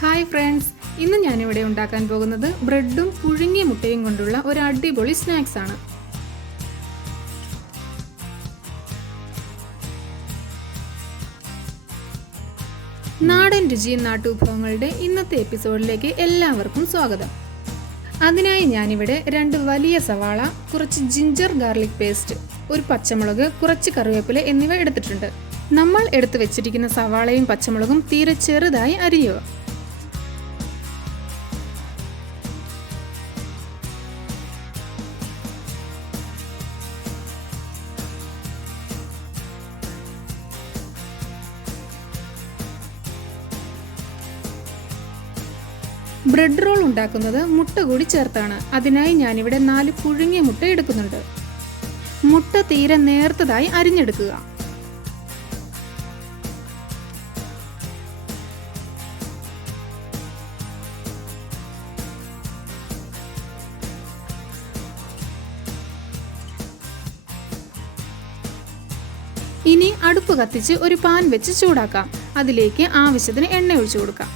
Hi friends, ഇന്ന് ഞാനിവിടെ ഉണ്ടാക്കാൻ പോകുന്നത് ബ്രെഡും പുഴുങ്ങിയ മുട്ടയും കൊണ്ടുള്ള ഒരു അടിപൊളി സ്നാക്സ് ആണ്. നാടൻ രുചിയും നാട്ടുവിഭവങ്ങളുടെ ഇന്നത്തെ എപ്പിസോഡിലേക്ക് എല്ലാവർക്കും സ്വാഗതം. അതിനായി ഞാനിവിടെ 2 വലിയ സവാള, കുറച്ച് ജിഞ്ചർ ഗാർലിക് പേസ്റ്റ്, ഒരു പച്ചമുളക്, കുറച്ച് കറിവേപ്പില എന്നിവ എടുത്തിട്ടുണ്ട്. നമ്മൾ എടുത്തു വെച്ചിരിക്കുന്ന സവാളയും പച്ചമുളകും തീരെ ചെറുതായി അരിയുക. ബ്രെഡ് റോൾ ഉണ്ടാക്കുന്നത് മുട്ട കൂടി ചേർത്താണ്. അതിനായി ഞാനിവിടെ 4 പുഴുങ്ങിയ മുട്ട എടുക്കുന്നുണ്ട്. മുട്ട തീരെ നേർത്തതായി അരിഞ്ഞെടുക്കുക. ഇനി അടുപ്പ് കത്തിച്ച് ഒരു പാൻ വെച്ച് ചൂടാക്കാം. അതിലേക്ക് ആവശ്യത്തിന് എണ്ണ ഒഴിച്ചു കൊടുക്കാം.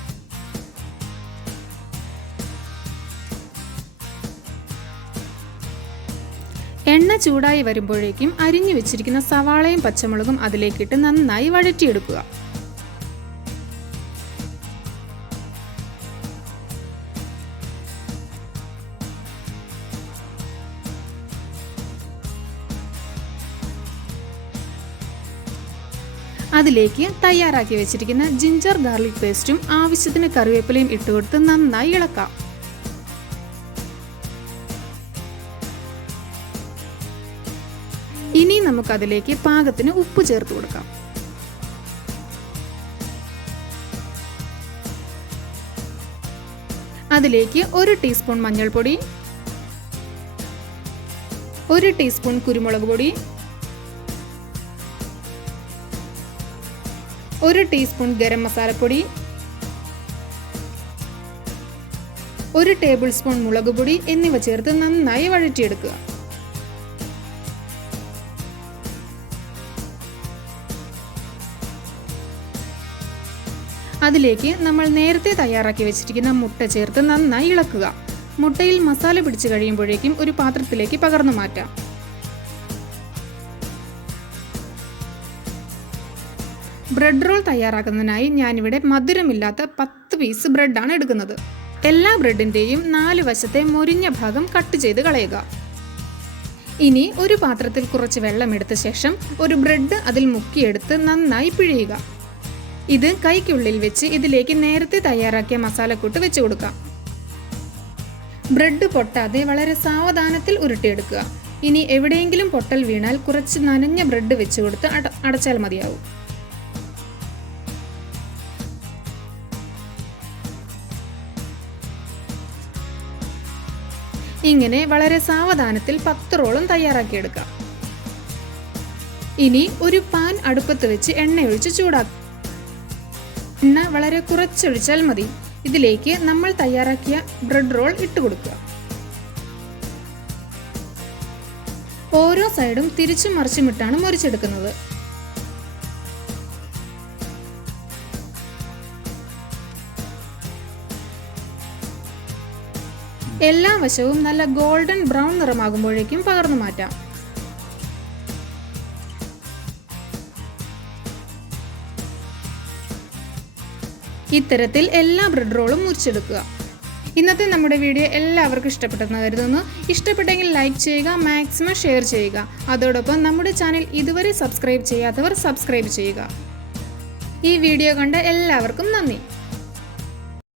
എണ്ണ ചൂടായി വരുമ്പോഴേക്കും അരിഞ്ഞു വെച്ചിരിക്കുന്ന സവാളയും പച്ചമുളകും അതിലേക്കിട്ട് നന്നായി വഴറ്റിയെടുക്കുക. അതിലേക്ക് തയ്യാറാക്കി വെച്ചിരിക്കുന്ന ജിഞ്ചർ ഗാർലിക് പേസ്റ്റും ആവശ്യത്തിന് കറിവേപ്പിലയും ഇട്ടുകൊടുത്ത് നന്നായി ഇളക്കാം. ഇനി നമുക്കതിലേക്ക് പാകത്തിന് ഉപ്പ് ചേർത്ത് കൊടുക്കാം. അതിലേക്ക് 1 ടീസ്പൂൺ മഞ്ഞൾപ്പൊടി, 1 ടീസ്പൂൺ കുരുമുളക് പൊടി, 1 ടീസ്പൂൺ ഗരം മസാലപ്പൊടി, 1 ടേബിൾ സ്പൂൺ മുളക് പൊടി എന്നിവ ചേർത്ത് നന്നായി വഴറ്റിയെടുക്കുക. അതിലേക്ക് നമ്മൾ നേരത്തെ തയ്യാറാക്കി വെച്ചിരിക്കുന്ന മുട്ട ചേർത്ത് നന്നായി ഇളക്കുക. മുട്ടയിൽ മസാല പിടിച്ചു കഴിയുമ്പോഴേക്കും ഒരു പാത്രത്തിലേക്ക് പകർന്നു മാറ്റാം. ബ്രെഡ് റോൾ തയ്യാറാക്കുന്നതിനായി ഞാനിവിടെ മധുരമില്ലാത്ത 10 പീസ് ബ്രെഡാണ് എടുക്കുന്നത്. എല്ലാ ബ്രെഡിൻ്റെയും 4 വശത്തെ മൊരിഞ്ഞ ഭാഗം കട്ട് ചെയ്ത് കളയുക. ഇനി ഒരു പാത്രത്തിൽ കുറച്ച് വെള്ളം എടുത്ത ശേഷം ഒരു ബ്രെഡ് അതിൽ മുക്കിയെടുത്ത് നന്നായി പിഴിയുക. ഇത് കൈക്കുള്ളിൽ വെച്ച് ഇതിലേക്ക് നേരത്തെ തയ്യാറാക്കിയ മസാലക്കൂട്ട് വെച്ച് കൊടുക്കാം. ബ്രെഡ് പൊട്ടാതെ വളരെ സാവധാനത്തിൽ ഉരുട്ടിയെടുക്കുക. ഇനി എവിടെയെങ്കിലും പൊട്ടൽ വീണാൽ കുറച്ച് നനഞ്ഞ ബ്രെഡ് വെച്ച് കൊടുത്ത് അടച്ചാൽ മതിയാവും. ഇങ്ങനെ വളരെ സാവധാനത്തിൽ 10 റോളും തയ്യാറാക്കിയെടുക്കാം. ഇനി ഒരു പാൻ അടുപ്പത്ത് വെച്ച് എണ്ണയൊഴിച്ച് ചൂടാക്കുക. എണ്ണ വളരെ കുറച്ചൊഴിച്ചാൽ മതി. ഇതിലേക്ക് നമ്മൾ തയ്യാറാക്കിയ ബ്രെഡ് റോൾ ഇട്ട് കൊടുക്കുക. ഓരോ സൈഡും തിരിച്ചും മറിച്ചുമിട്ടാണ് മുറിച്ചെടുക്കുന്നത്. എല്ലാ വശവും നല്ല ഗോൾഡൻ ബ്രൗൺ നിറമാകുമ്പോഴേക്കും പകർന്നു മാറ്റാം. ഇത്തരത്തിൽ എല്ലാ ബ്രെഡ് റോളും മുറിച്ചെടുക്കുക. ഇന്നത്തെ നമ്മുടെ വീഡിയോ എല്ലാവർക്കും ഇഷ്ടപ്പെട്ടെന്ന് കരുതുന്നു. ഇഷ്ടപ്പെട്ടെങ്കിൽ ലൈക്ക് ചെയ്യുക, മാക്സിമം ഷെയർ ചെയ്യുക. അതോടൊപ്പം നമ്മുടെ ചാനൽ ഇതുവരെ സബ്സ്ക്രൈബ് ചെയ്യാത്തവർ സബ്സ്ക്രൈബ് ചെയ്യുക. ഈ വീഡിയോ കണ്ട എല്ലാവർക്കും നന്ദി.